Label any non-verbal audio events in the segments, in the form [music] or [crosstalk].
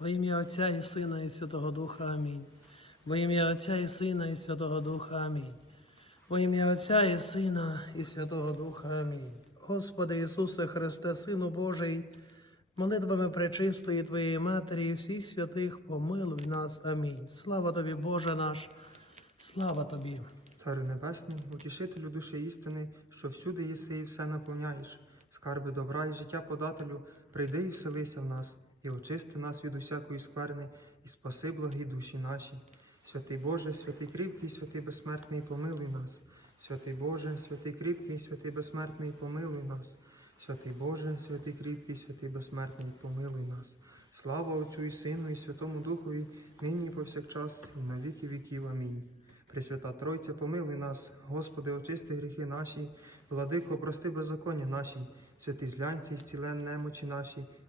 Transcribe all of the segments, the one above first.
Во ім'я Отця і Сина, і Святого Духа Амінь. Во ім'я Отця і Сина, і Святого Духа Амінь. Во ім'я Отця і Сина, і Святого Духа Амінь. Господи Ісусе Христе, Сину Божий, молитвами пречистої Твоєї Матері і всіх святих помилуй нас. Амінь. Слава Тобі, Боже наш, слава Тобі. Царю Небесний, утішителю душі істини, що всюди єси і все наповняєш, скарби добра і життя подателю, прийди і вселися в нас, і очисти нас від усякої скверни, і спаси благі душі наші. Святий Боже, святий кріпкий, святий безсмертний, помилуй нас. Святий Боже, святий кріпкий, святий безсмертний, помилуй нас. Святий Боже, святий кріпкий, святий безсмертний, помилуй нас. Слава Отцю і Сину, і Святому Духові, нині і повсякчас, і на віки віків. Амінь. Пресвята Тройця, помилуй нас, Господи, очисти гріхи наші, владико, прости беззаконня наші, святі злянці, зцілен немочі наші,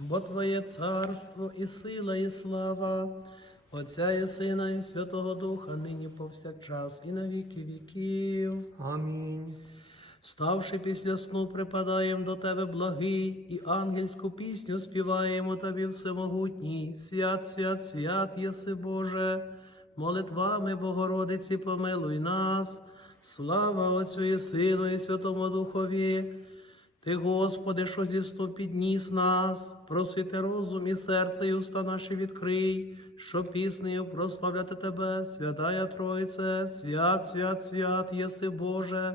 Бо Твоє царство і сила, і слава, Отця і Сина, і Святого Духа, нині повсякчас, і на віки віків. Амінь. Ставши після сну, припадаємо до Тебе благий, і ангельську пісню співаємо Тобі всемогутній. Свят, свят, свят єси Боже, молитвами Богородиці помилуй нас. Слава Отцю і Сину, і Святому Духові. Ти, Господи, що зі сто підніс нас, просвіти розум і серце, і уста наші відкрий, що піснею прославляти Тебе, святая Тройце, свят, свят, свят, єси Боже,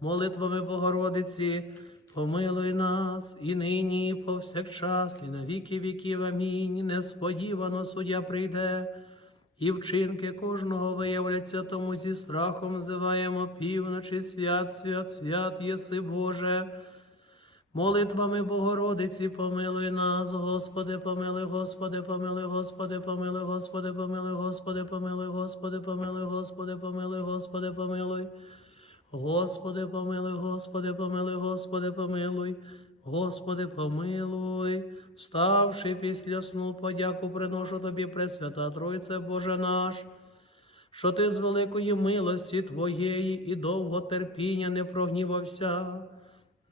молитвами Богородиці, помилуй нас і нині, і повсякчас, і на віки віків. Амінь. Несподівано суддя прийде. І вчинки кожного виявляться, тому зі страхом взиваємо півночі, свят, свят, свят, єси Боже. Молитвами Богородиці помилуй нас, Господи, помилуй, Господи, помилуй, Господи, помилуй, Господи, помилуй, Господи, помилуй, Господи, помилуй, Господи, помилуй, Господи, помилуй. Господи, помилуй, Господи, помилуй, Господи, помилуй, Господи, помилуй, вставши після сну, подяку приношу Тобі, Пресвята Тройце, Боже наш, що Ти з великої милості Твоєї і довго терпіння не прогнівався.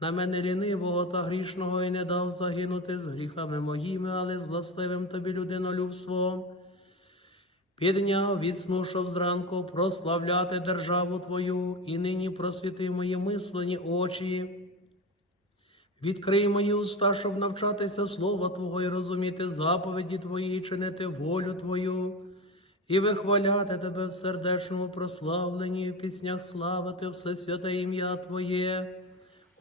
На мене лінивого та грішного і не дав загинути з гріхами моїми, але з властивим тобі людинолюбством. Підняв від сну, зранку прославляти державу Твою, і нині просвіти мої мислені очі. Відкрий мої уста, щоб навчатися Слова Твого і розуміти заповіді Твої, і чинити волю Твою, і вихваляти Тебе в сердечному прославленні, в піснях славити все святе ім'я Твоє.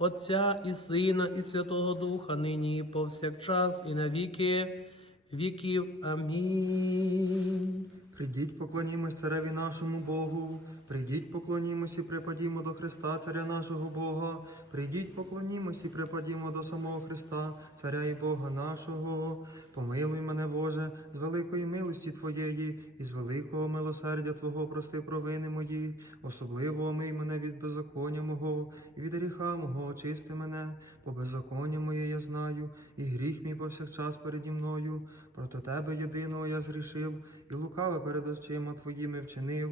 Отця і Сина, і Святого Духа, нині і повсякчас, і на віки віків. Амінь. Прийдіть, поклонімося цареві нашому Богу, прийдіть, поклонімось і припадімо до Христа, царя нашого Бога, прийдіть, поклонімось і припадімо до самого Христа, царя і Бога нашого. Помилуй мене, Боже, з великої милості Твоєї і з великого милосердя Твого прости провини мої, особливо омий мене від беззаконня мого, і від гріха мого очисти мене, бо беззаконня моє я знаю, і гріх мій повсякчас переді мною. Проти тебе єдиного я зрішив, і лукаве перед очима твоїми вчинив.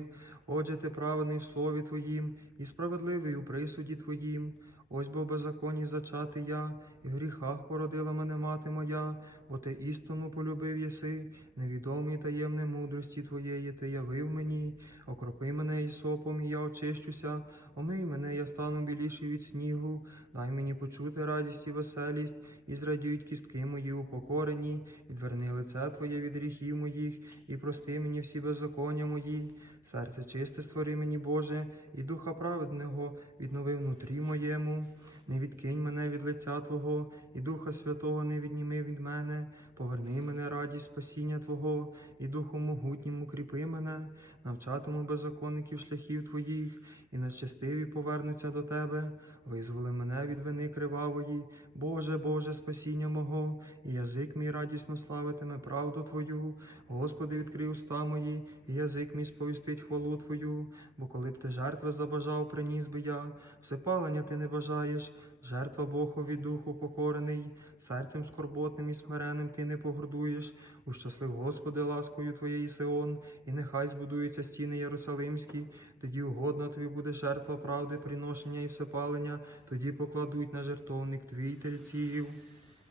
Отже, ти праведний в слові Твоїм, і справедливий у присуді Твоїм. Ось бо беззаконні зачати я, і в гріхах породила мене мати моя, бо ти істину полюбив єси, невідомі таємне мудрості Твоєї ти явив мені, окропи мене ісопом, і я очищуся, омий мене, я стану біліший від снігу, дай мені почути радість і веселість, і зрадіють кістки мої упокорені, і дверни лице Твоє від гріхів моїх, і прости мені всі беззаконня мої. Серце чисте створи мені, Боже, і духа праведного віднови внутрі моєму. Не відкинь мене від лиця Твого, і Духа Святого не відніми від мене. поверни мене радість спасіння Твого, і духом могутнім укріпи мене, навчатиму беззаконників шляхів Твоїх, і нечестиві повернуться до Тебе. Визволи мене від вини кривавої, Боже, Боже, спасіння мого, і язик мій радісно славитиме правду Твою. Господи, відкрий уста мої, і язик мій сповістить хвалу Твою. Бо коли б ти жертви забажав, приніс би я, всепалення ти не бажаєш, жертва Богу від духу покорений, серцем скорботним і смиренним ти не погордуєш. Ущаслив Господи, ласкою Твоєї Сеон, і нехай збудуються стіни Єрусалимські, тоді угодна тобі буде жертва правди, приношення і всепалення, тоді покладуть на жертовник твій тельців.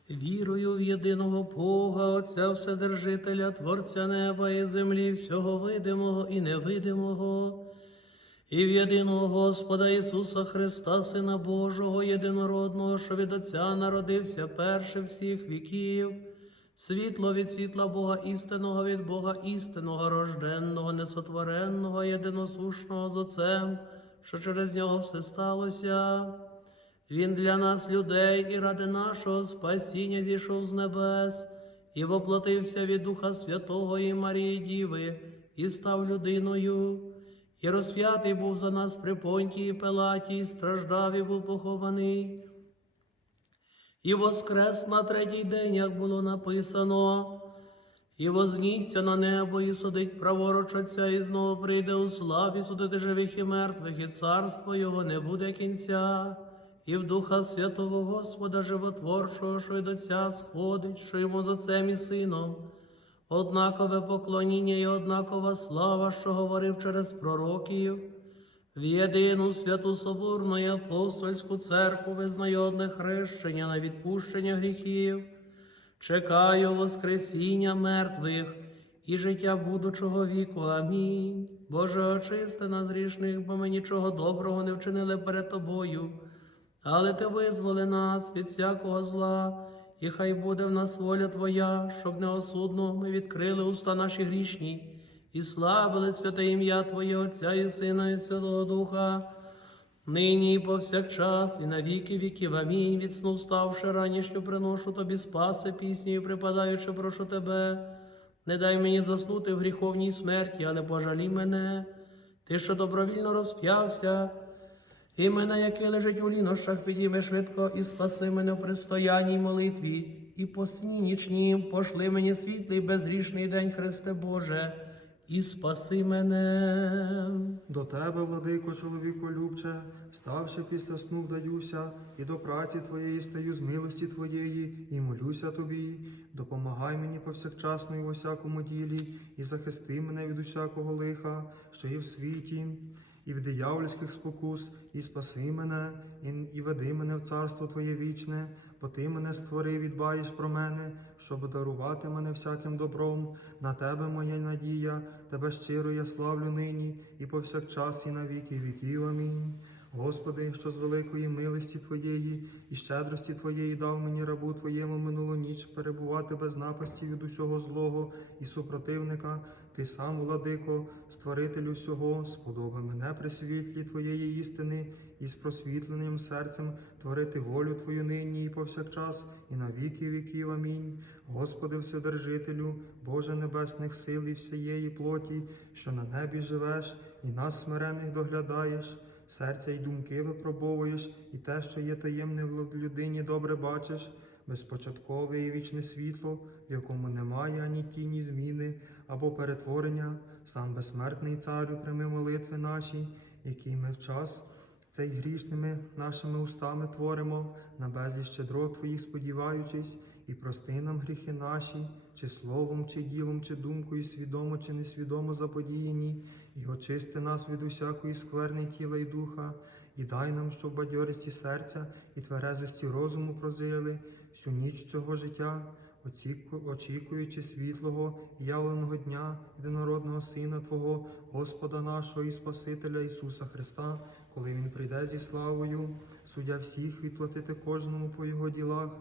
Вірую в єдиного Бога, Отця Вседержителя, Творця неба і землі, всього видимого і невидимого, і в єдиного Господа Ісуса Христа, Сина Божого, єдинородного, що від Отця народився перше всіх віків, світло від світла Бога істинного від Бога істинного, рожденного, несотвореного, єдиносушного з Отцем, що через нього все сталося. Він для нас, людей, і ради нашого спасіння зійшов з небес, і воплотився від Духа Святого і Марії Діви, і став людиною, і розп'ятий був за нас при Понтії Пилаті, і страждав і був похований. І воскрес на третій день, як було написано, і вознісся на небо, і судить праворуч Отця, і знову прийде у славі судити живих і мертвих, і царство його не буде кінця. І в Духа Святого Господа Животворчого, що й до Отця сходить, що йому з Отцем і Сином, однакове поклоніння і однакова слава, що говорив через пророків, в єдину святу соборну і апостольську церкву визнаю одне хрещення на відпущення гріхів, чекаю Воскресіння мертвих і життя будучого віку. Амінь. Боже, очисти нас грішних, бо ми нічого доброго не вчинили перед Тобою. Але ти визволи нас від всякого зла, і хай буде в нас воля Твоя, щоб неосудно ми відкрили уста наші грішні і славили святе ім'я Твоє Отця і Сина, і Святого Духа, нині і повсякчас, і на віки віків. Амінь. Від сну вставши ранішню, приношу тобі спаси піснею, припадаючи, прошу тебе. Не дай мені заснути в гріховній смерті, але пожалі мене, ти, що добровільно розп'явся. І мене, яке лежить у лінощах, підійми швидко і спаси мене в пристояній молитві, і по сні нічнім пошли мені світлий безгрішний день, Христе Боже, і спаси мене. До тебе, владико, чоловіко любче, ставши після сну вдаюся, і до праці твоєї стаю з милості твоєї, і молюся тобі. Допомагай мені повсякчасно і в усякому ділі, і захисти мене від усякого лиха, що є в світі, і в диявольських спокус, і спаси мене, і, і веди мене в царство Твоє вічне, бо Ти мене створив і дбаєш про мене, щоб дарувати мене всяким добром. На тебе моя надія, тебе щиро я славлю нині, і повсякчас, і на віки віків. Амінь. Господи, що з великої милості Твоєї і щедрості Твоєї дав мені рабу Твоєму минулу ніч перебувати без напасті від усього злого і супротивника. Ти сам, владико, створитель усього, сподоби мене при світлі Твоєї істини і з просвітленим серцем творити волю Твою нині і повсякчас, і на віки віків. Амінь. Господи, Вседержителю, Боже небесних сил і всієї плоті, що на небі живеш, і нас смирених доглядаєш серця й думки випробовуєш, і те, що є таємне в людині, добре бачиш, безпочаткове і вічне світло, в якому немає ані тіні зміни або перетворення, сам безсмертний царю, прийми молитви наші, які ми в час цей грішними нашими устами творимо, на безліч щедрот Твоїх сподіваючись, і прости нам гріхи наші, чи словом, чи ділом, чи думкою, свідомо, чи несвідомо заподіяні, і очисти нас від усякої скверни тіла і духа, і дай нам, щоб бадьорості серця і тверезості розуму прозили всю ніч цього життя, очікуючи світлого і явленого дня єдинородного Сина Твого, Господа нашого і Спасителя Ісуса Христа, коли Він прийде зі славою, суддя всіх відплатити кожному по його ділах,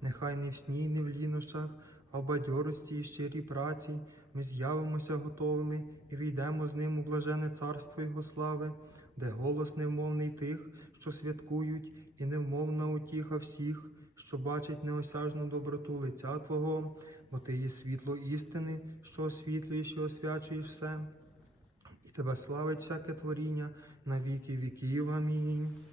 нехай не в сні, не в лінощах, а в бадьорості і щирій праці ми з'явимося готовими і війдемо з ним у блажене царство Його слави, де голос невмовний тих, що святкують, і невмовна утіха всіх, що бачать неосяжну доброту лиця Твого, бо ти є світло істини, що освітлюєш і освячуєш все. І тебе славить всяке творіння на віки віків. Амінь.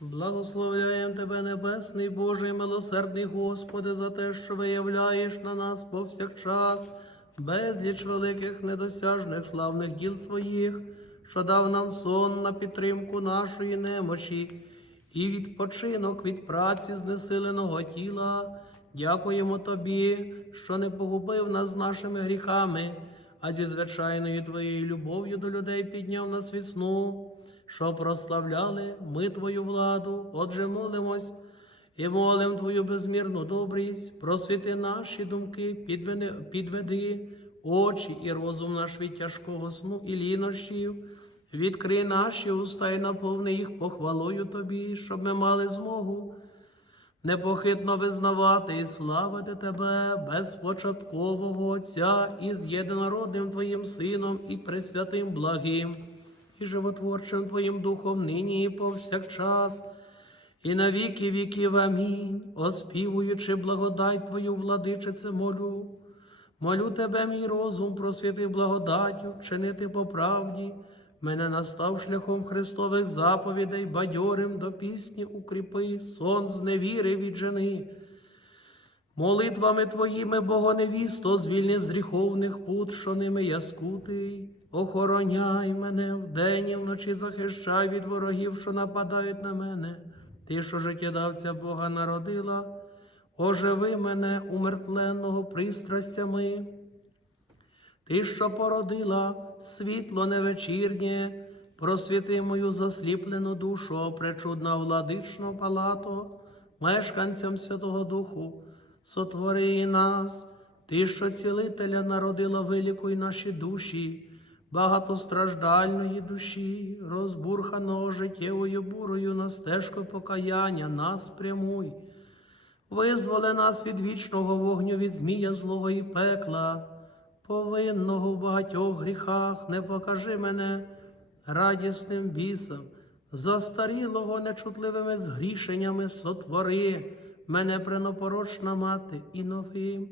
Благословляєм Тебе, Небесний Боже і милосердний Господи, за те, що виявляєш на нас повсякчас безліч великих недосяжних славних діл своїх, що дав нам сон на підтримку нашої немочі і відпочинок від праці знесиленого тіла. Дякуємо Тобі, що не погубив нас з нашими гріхами, а зі звичайною Твоєю любов'ю до людей підняв нас від сну що прославляли ми Твою владу. Отже, молимось і молим Твою безмірну добрість, просвіти наші думки, підведи, підведи очі і розум наш від тяжкого сну і лінощів. Відкрий наші уста і наповни їх похвалою Тобі, щоб ми мали змогу непохитно визнавати і славити Тебе безпочаткового Отця і з єдинородним Твоїм Сином і Пресвятим благим і животворчим Твоїм Духом нині і повсякчас, і на віки віків. Амінь. Оспівуючи благодать Твою, владичице, молю. Молю Тебе, мій розум, просвіти благодаттю, чинити по правді, мене настав шляхом Христових заповідей, бадьорим до пісні укріпи, сон з невіри віджени. Молитвами Твоїми, Богоневісто, звільни з гріховних пут, що ними я скутий. Охороняй мене вдень і вночі захищай від ворогів, що нападають на мене. Ти, що життєдавця Бога народила, оживи мене умертвленного пристрастями. Ти, що породила світло невечірнє, просвіти мою засліплену душу, пречудна владична палато, мешканцям Святого Духу, сотвори і нас, ти, що цілителя народила, вилікуй наші душі, багатостраждальної душі, розбурханого життєвою бурою на стежку покаяння, нас прямуй. Визволи нас від вічного вогню, від змія злого і пекла, повинного в багатьох гріхах, не покажи мене радісним бісом, застарілого нечутливими згрішеннями сотвори, мене пренопорочна мати і новим.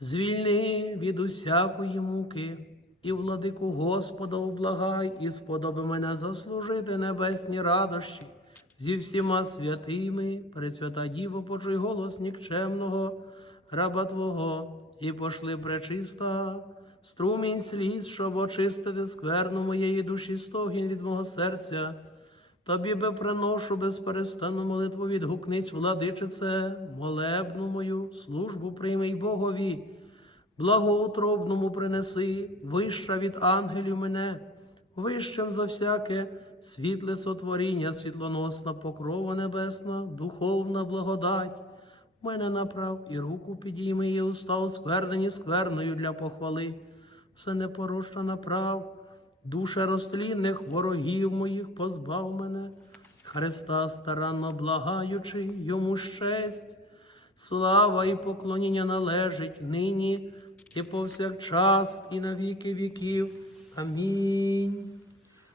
Звільни від усякої муки, і владику Господа облагай, і сподоби мене заслужити небесні радощі зі всіма святими, Пресвята Діво, почуй голос нікчемного, раба Твого, і пошли пречиста, струмінь сліз, щоб очистити скверну моєї душі стогін від мого серця. Тобі би приношу безперестанну молитву відгукниць, владичице, молебну мою службу прийми й Богові, благоутробному принеси, вища від ангелів мене, вищим за всяке світле сотворіння, світлоносна покрова небесна, духовна благодать. Мене направ і руку підійми, і уста осквернені скверною для похвали. Все непорочно направ, душа розтлінних ворогів моїх позбав мене, Христа старанно благаючи, йому щесть, слава і поклоніння належить нині і повсякчас, і на віки віків. Амінь.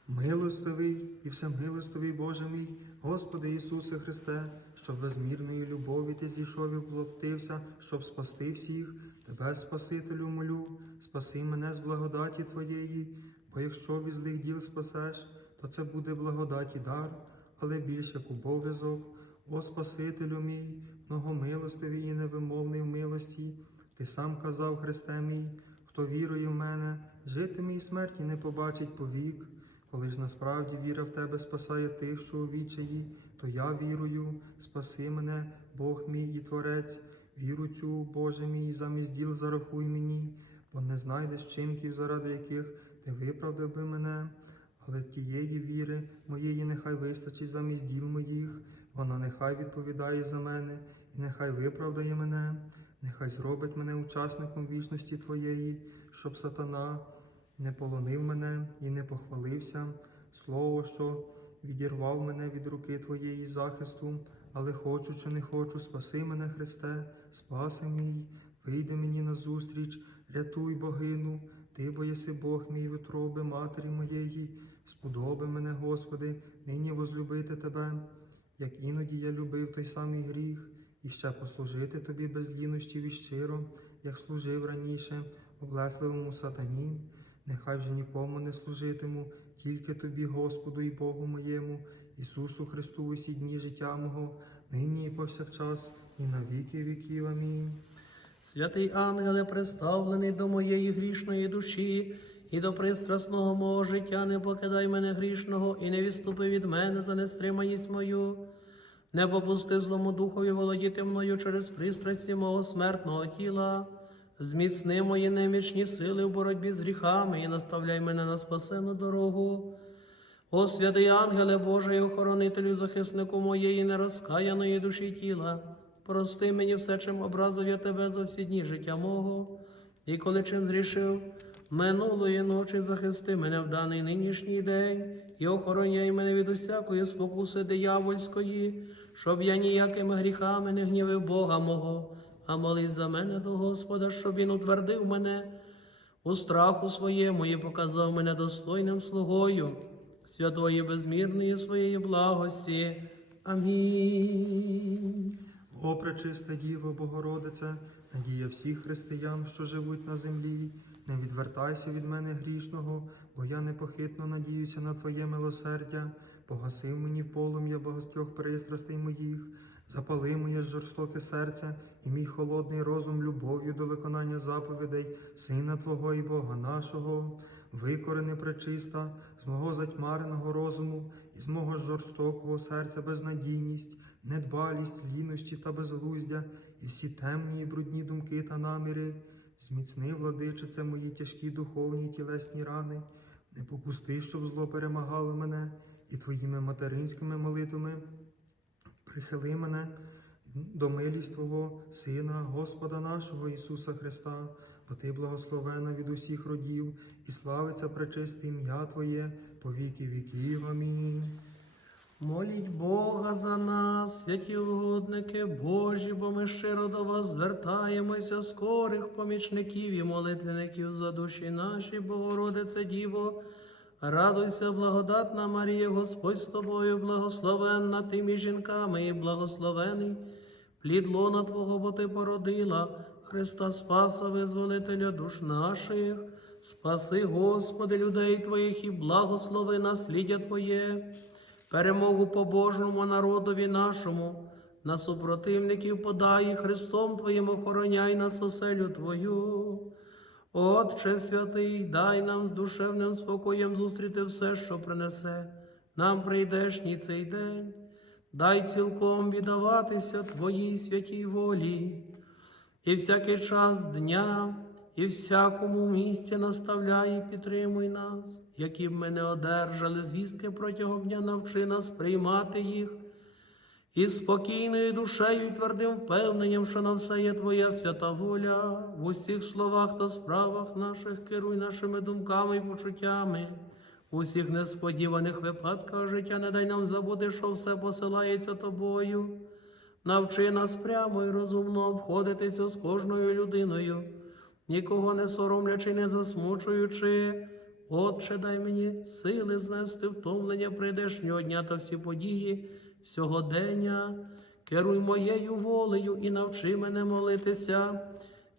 Милостивий і всемилостивий Боже мій, Господи Ісусе Христе, щоб безмірної любові ти зійшов і плоптився, щоб спасти всіх, Тебе, Спасителю, молю, спаси мене з благодаті Твоєї, бо якщо від злих діл спасеш, то це буде благодаті дар, але більше як обов'язок. О Спасителю мій, многомилостивий і невимовний в милості, Ти сам казав, Христе мій, хто вірує в мене, житиме і смерті не побачить повік. Коли ж насправді віра в тебе спасає тих, що у відчаї, то я вірую, спаси мене, Бог мій і Творець, віру цю, Боже мій, замість діл зарахуй мені, бо не знайдеш чинків, заради яких ти виправдав би мене, але тієї віри моєї нехай вистачить замість діл моїх, вона нехай відповідає за мене і нехай виправдає мене, нехай зробить мене учасником вічності Твоєї, щоб сатана не полонив мене і не похвалився, слово, що відірвав мене від руки Твоєї захисту, але хочу чи не хочу, спаси мене, Христе, спаси мій, вийди мені назустріч, рятуй богину, Ти, бо єси Бог мій утроби матері моєї, сподоби мене, Господи, нині возлюбити Тебе, як іноді я любив той самий гріх, і ще послужити Тобі без лінощів і щиро, як служив раніше, облесливому сатані. Нехай вже нікому не служитиму, тільки тобі, Господу і Богу моєму, Ісусу Христу, усі дні життя мого, нині і повсякчас, і на віки віків. Амінь. Святий ангеле, представлений до моєї грішної душі і до пристрасного мого життя, не покидай мене грішного і не відступи від мене за нестриманість мою. Не попусти злому духові володіти мною через пристрасті мого смертного тіла. Зміцни мої немічні сили в боротьбі з гріхами і наставляй мене на спасену дорогу. О святий ангеле Божий, охоронителю, захиснику моєї нерозкаяної душі тіла, прости мені все, чим образив я тебе за всі дні життя мого, і коли чим зрішив, минулої ночі захисти мене в даний нинішній день і охороняй мене від усякої спокуси диявольської, щоб я ніякими гріхами не гнівив Бога мого, а молись за мене до Господа, щоб він утвердив мене у страху своєму і показав мене достойним слугою святої безмірної своєї благості. Амінь. О, пречиста Діво, Богородице, надія всіх християн, що живуть на землі. Не відвертайся від мене грішного, бо я непохитно надіюся на Твоє милосердя. Погасив мені в полум'я багатьох пристрастей моїх, запали моє жорстоке серце і мій холодний розум любов'ю до виконання заповідей Сина Твого і Бога нашого. Викорени пречиста з мого затьмареного розуму і з мого жорстокого серця безнадійність, недбалість, лінощі та безглуздя, і всі темні і брудні думки та наміри. Зміцни, владичице, мої тяжкі духовні і тілесні рани, не попусти, щоб зло перемагало мене, і твоїми материнськими молитвами прихили мене до милість Твого Сина, Господа нашого Ісуса Христа, бо Ти благословена від усіх родів, і славиться пречисте ім'я Твоє по віки віків. Амінь. Моліть Бога за нас, святі угодники Божі, бо ми щиро до вас звертаємося, скорих помічників і молитвеників за душі наші, Богородице Діво. Радуйся, благодатна Марія, Господь з тобою, благословенна тими жінками, і благословений плід лона Твого, бо Ти породила, Христа Спаса, визволителя душ наших. Спаси, Господи, людей Твоїх і благослови насліддя Твоє перемогу побожному народові нашому, на супротивників подай, Христом Твоїм охороняй нас оселю Твою. Отче святий, дай нам з душевним спокоєм зустріти все, що принесе нам прийдешній цей день. Дай цілком віддаватися Твоїй святій волі, і всякий час дня, і всякому місці наставляй і підтримуй нас, які б ми не одержали звістки протягом дня, навчи нас приймати їх, і спокійною душею і твердим впевненням, що на все є Твоя свята воля, в усіх словах та справах наших керуй нашими думками і почуттями. В усіх несподіваних випадках життя не дай нам забути, що все посилається тобою. Навчи нас прямо і розумно обходитися з кожною людиною, нікого не соромлячи, не засмучуючи. Отче, дай мені сили знести втомлення прийдешнього дня та всі події сьогодення. Керуй моєю волею і навчи мене молитися,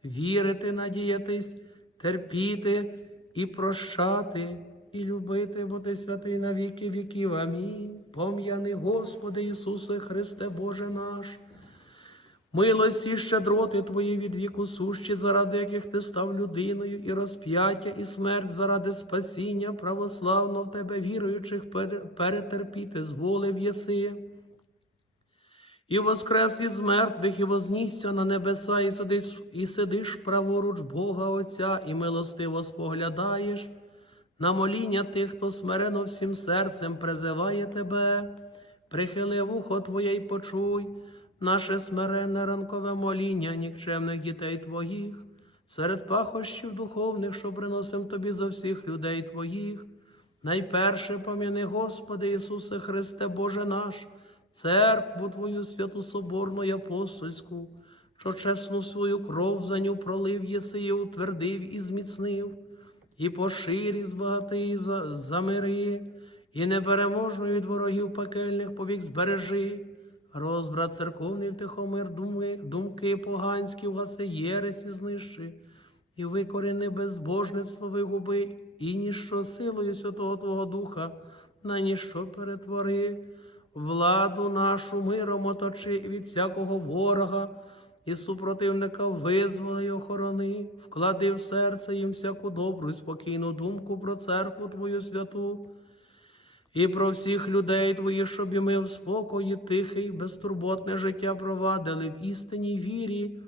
вірити, надіятись, терпіти і прощати, і любити, бо ти святий на віки віків. Амінь. Пом'яни, Господи Ісусе Христе Боже наш. Милості, щедроти Твої від віку сущі, заради яких ти став людиною, і розп'яття, і смерть заради спасіння, православно в тебе віруючих перетерпіти, зволив єси. І воскрес із мертвих, і вознісся на небеса, і сидиш, і сидиш праворуч Бога Отця, і милостиво споглядаєш на моління тих, хто смирено всім серцем призиває тебе. Прихили вухо Твоє й почуй, наше смиренне ранкове моління нікчемних дітей Твоїх, серед пахощів духовних, що приносим Тобі за всіх людей Твоїх. Найперше поміни, Господи Ісусе Христе, Боже наш, церкву Твою святу Соборну і апостольську, що чесну свою кров за ню пролив єси і утвердив і зміцнив, і поширі збагати і замири, і непереможною від ворогів пекельних повік збережи, Розбрат церковний втихомир думи, думки поганські вгаси єресі знищи, і викоріни безбожництво вигуби, і ніщо силою Святого Твого Духа, на ніщо перетвори, владу нашу миром оточи від всякого ворога, і супротивника визволи й охорони, вклади в серце їм всяку добру і спокійну думку про церкву Твою святу. І про всіх людей твоїх, щоб і ми в спокої, тихе і безтурботне життя провадили в істинній вірі,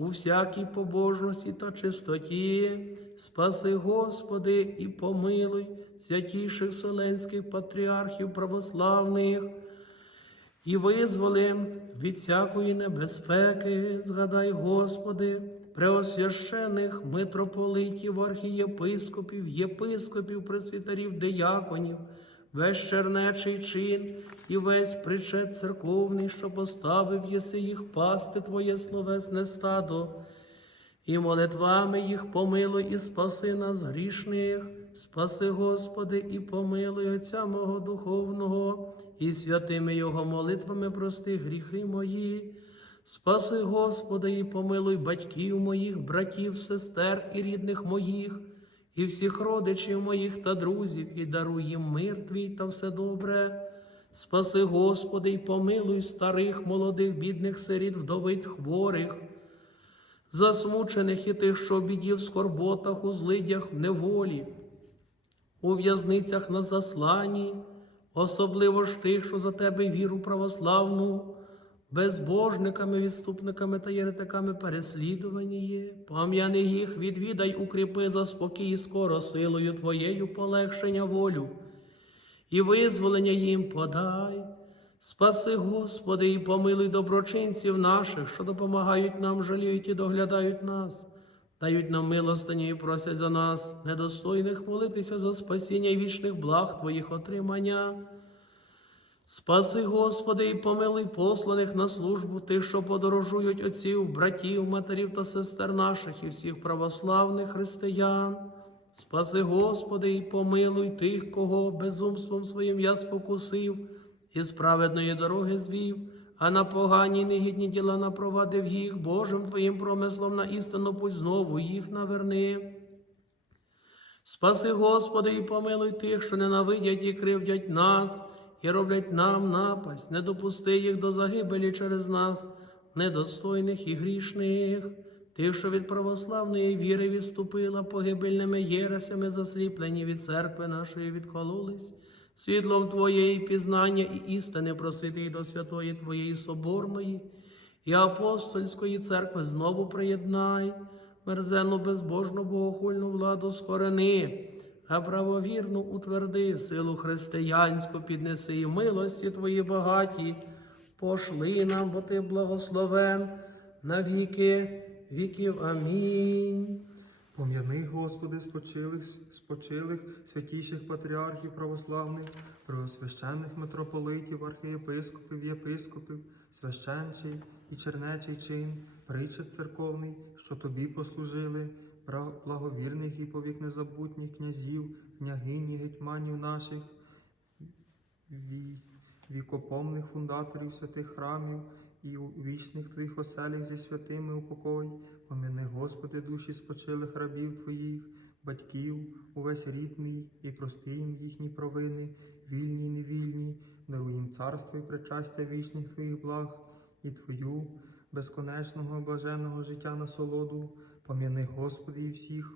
у всякій побожності та чистоті. Спаси, Господи, і помилуй святіших вселенських патріархів православних, і визволи від всякої небезпеки, згадай, Господи, преосвящених митрополитів, архієпископів, єпископів, пресвітерів, дияконів, весь чернечий чин і весь причет церковний, що поставив єси їх пасти Твоє словесне стадо, і молитвами їх помилуй і спаси нас грішних, спаси, Господи, і помилуй Отця мого духовного, і святими Його молитвами прости гріхи мої. Спаси, Господи, і помилуй батьків моїх, братів, сестер і рідних моїх, і всіх родичів моїх та друзів, і даруй їм мир твій та все добре. Спаси, Господи, і помилуй старих, молодих, бідних сиріт, вдовиць хворих, засмучених і тих, що в біді в скорботах, у злидях, в неволі, у в'язницях на засланні, особливо ж тих, що за тебе віру православну, безбожниками, відступниками та єретиками переслідувані є. Пам'яни їх, відвідай, укріпи за спокій, скоро силою Твоєю полегшення волю і визволення їм подай. Спаси, Господи, і помилуй доброчинців наших, що допомагають нам, жаліють і доглядають нас, дають нам милостиню і просять за нас, недостойних молитися за спасіння і вічних благ Твоїх отримання. Спаси, Господи, і помилуй посланих на службу тих, що подорожують отців, братів, матерів та сестер наших і всіх православних християн. Спаси, Господи, і помилуй тих, кого безумством своїм я спокусив, і з праведної дороги звів, а на погані негідні діла напровадив їх Божим Твоїм промислом на істину пусть знову їх наверни. Спаси, Господи, і помилуй тих, що ненавидять і кривдять нас, і роблять нам напасть, не допусти їх до загибелі через нас, недостойних і грішних, тих, що від православної віри відступила погибельними єресями, засліплені від церкви нашої відкололись, світлом Твоєї пізнання і істини просвіти до святої Твоєї Соборної і апостольської церкви знову приєднай, мерзенну безбожну богохульну владу скорени, а правовірну утверди, силу християнську піднеси і милості Твої багаті, пошли нам, бо Ти благословен на віки віків. Амінь. Пом'яни, Господи, спочилих, спочилих святіших патріархів православних, преосвященних митрополитів, архієпископів, єпископів, священчий і чернечий чин, причет церковний, що тобі послужили, благовірних і повік незабутніх князів, княгині, гетьманів наших, вікопомних фундаторів святих храмів і у вічних твоїх оселях зі святими упокой, поміни, Господи, душі спочилих рабів Твоїх, батьків, увесь рід мій, і прости їм їхні провини, вільні й невільні, даруй їм царство і причастя вічних Твоїх благ, і Твою безконечного блаженного життя насолоду, поміни, Господи, і всіх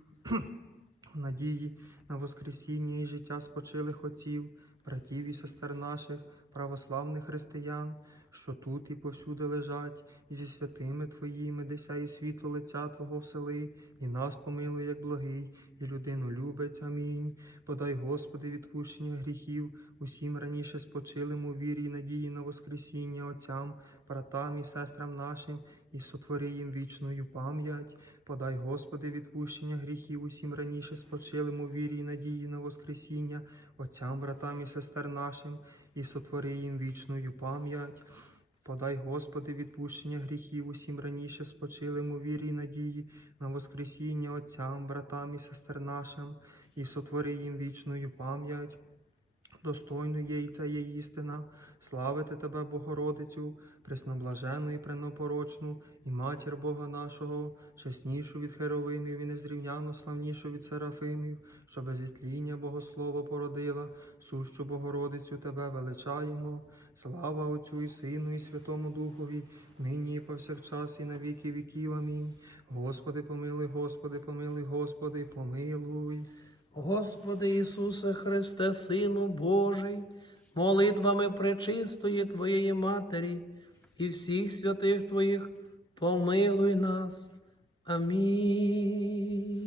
[clears throat] в надії на Воскресіння і життя спочилих отців, братів і сестер наших, православних християн, що тут і повсюди лежать, і зі святими Твоїми, деся і світло лиця Твого всели, і нас помилуй, як благий, і людину любить. Амінь. Подай, Господи, відпущення гріхів, усім раніше спочилим у вірі і надії на Воскресіння Отцям, братам і сестрам нашим, і сотвори їм вічною пам'ять. Подай, Господи, відпущення гріхів усім раніше спочилим у вірі і надії на Воскресіння, отцям, братам і сестер нашим, і сотвори їм вічною пам'ять. Подай, Господи, відпущення гріхів усім раніше спочилим у вірі і надії на Воскресіння отцям, братам і сестер нашим, і сотвори їм вічною пам'ять. Достойно є і ця є істина, славити тебе, Богородицю, пресноблажену і пренопорочну, і матір Бога нашого, чеснішу від херовимів і незрівняно славнішу від серафимів, що без ітління Богослова породила, сущу Богородицю тебе величаємо. Слава Отцю і Сину, і Святому Духові, нині і повсякчас, і на віки віків. Амінь. Господи, помилуй, Господи, помилуй, Господи, помилуй. Господи Ісусе Христе, Сину Божий, молитвами пречистої Твоєї Матері і всіх святих Твоїх, помилуй нас. Амінь.